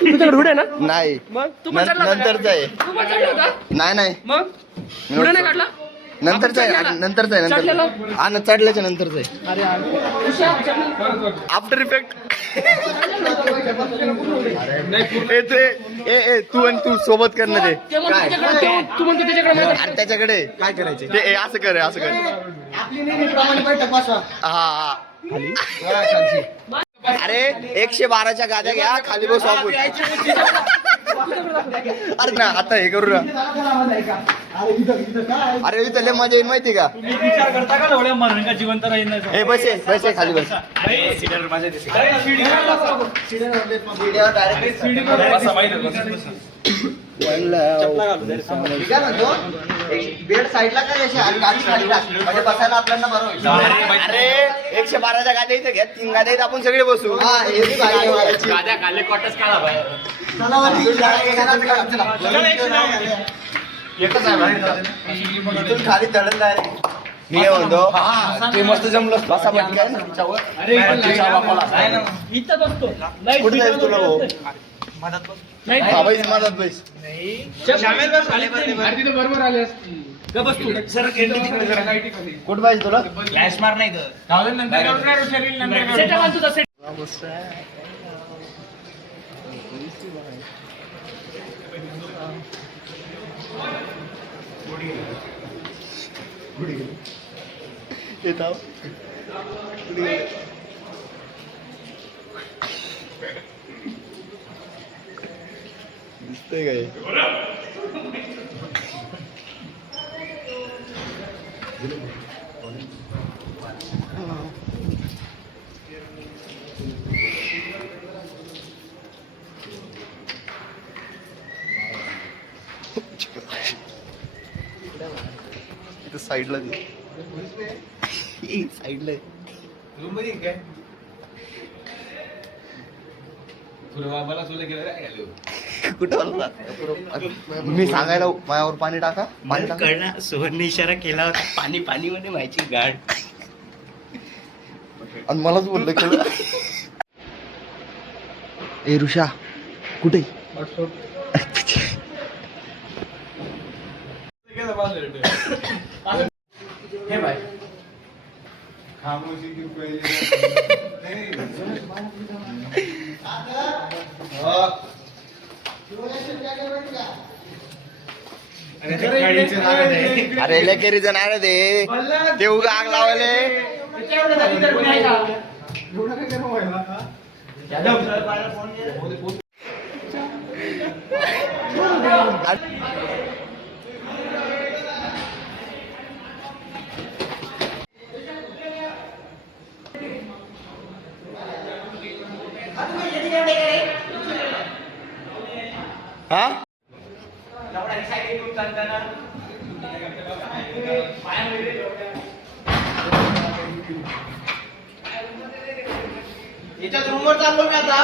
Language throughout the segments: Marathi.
तुझ्याकडे उडे ना? नाही मग तू नंतरच आहे. नाही नाही मग उडे नाही काढला? नंतरच आहे. नंतरच आहे. नंतर हा ना, चढल्याच्या नंतरच आहे. After effect. तू आणि तू सोबत करणं ते तू म्हणतो त्याच्याकडे त्याच्याकडे काय करायचे ते असं कर असं कर. हा अरे 112च्या गाद्या घ्या, खाली बसू आपण. अरे ना आता हे करू ना. अरे इथं लय मजा येईल माहिती का? विचार करता का एवढ्या मरण का जिवंत राहील? हे बसे बसे खाली बस. बेड साईडला काय म्हणजे बसायला आपल्याला बरं होईल. अरे 112च्या गाद्या इथे घ्या, 3 गाद्या आपण सगळे बसू. गाद्या खाली कॉटच काढा बाहेर. खाली चढत नाही. मी हे म्हणतो ते मस्त जमलं. बसा पटकन. कुठे जायचं तुला भाऊ? मदत बैस. बरोबर आले कुठं पाहिजे तुला? फ्लॅश मार नाही दिसतंय काय? इथं साईडला साईडला रूम मध्ये काय कुठं मी सांगायला मायावर पाणी टाका. पाणी टाका. कळणार. सोहनने इशारा केला होता पाणी पाणी मध्ये व्हायची गाड. आणि मलाच बोललं केलं. ए ऋषा कुठे? हे बाय अरे लेकेरी जण आहे ते ते उगा आग लावायले. हा याच्यात रूमवर चाललो मी आता.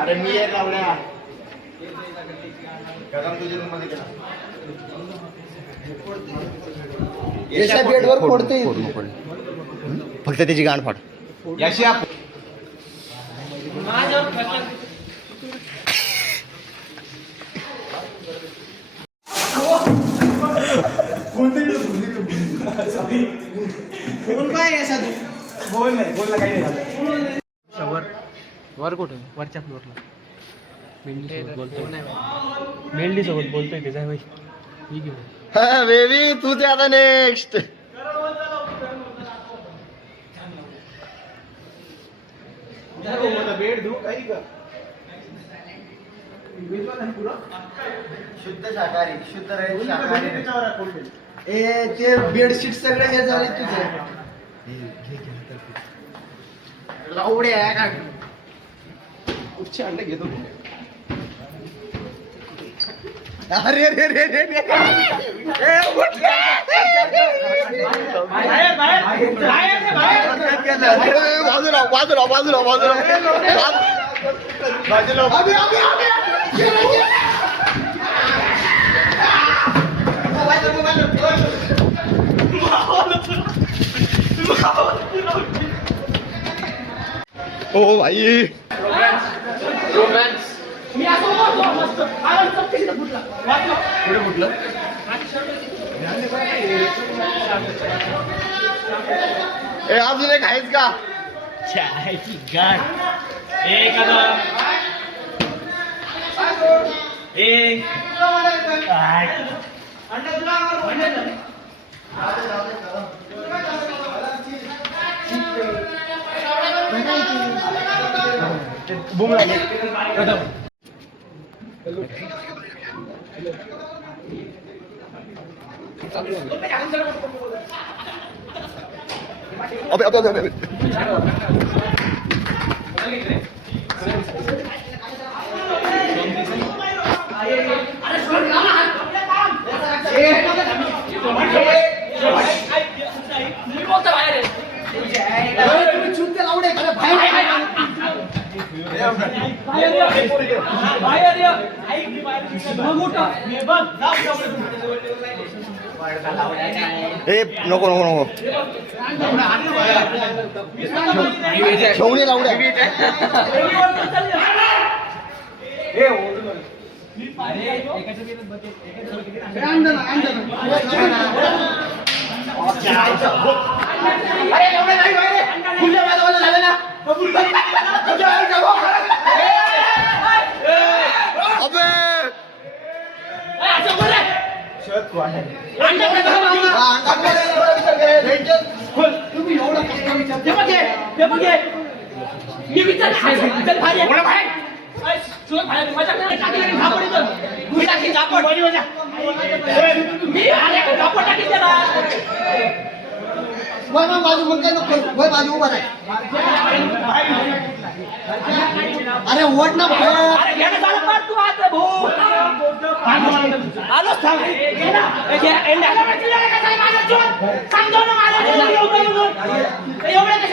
अरे मी एक लावल्या तुझ्या रूम मध्ये बेडवर फोडते. फक्त त्याची गांड फाड. याशी आप वर कुठे? वरच्या फ्लोअरला मेंढी सोबत बोलतोय ते जाय भाई. हा बेबी तू ते आता नेक्स्ट. शुद्ध शाकाहारी शुद्ध राहील शाकाहारी. ए ते बेडशीट सगळे हे झाले तुझे. लावडे आहे का? उच्च अंडे घेतो. अरे रे रे रे रे. बाजूला बाजूला बाजूला बाजूला बाजूला. ओ भाई मी असं बोलतो मस्त आवाज चपकीने फुटला वाटलं पुढे कुठलं ए अजून एक आहेच का चायची गाठ एक एक बूम लागले अबे ए नको नको नको ठेवणे लावड्या मी विचार बाजू मग काय नको बाजू उभा राह अरे ओढ ना एवढं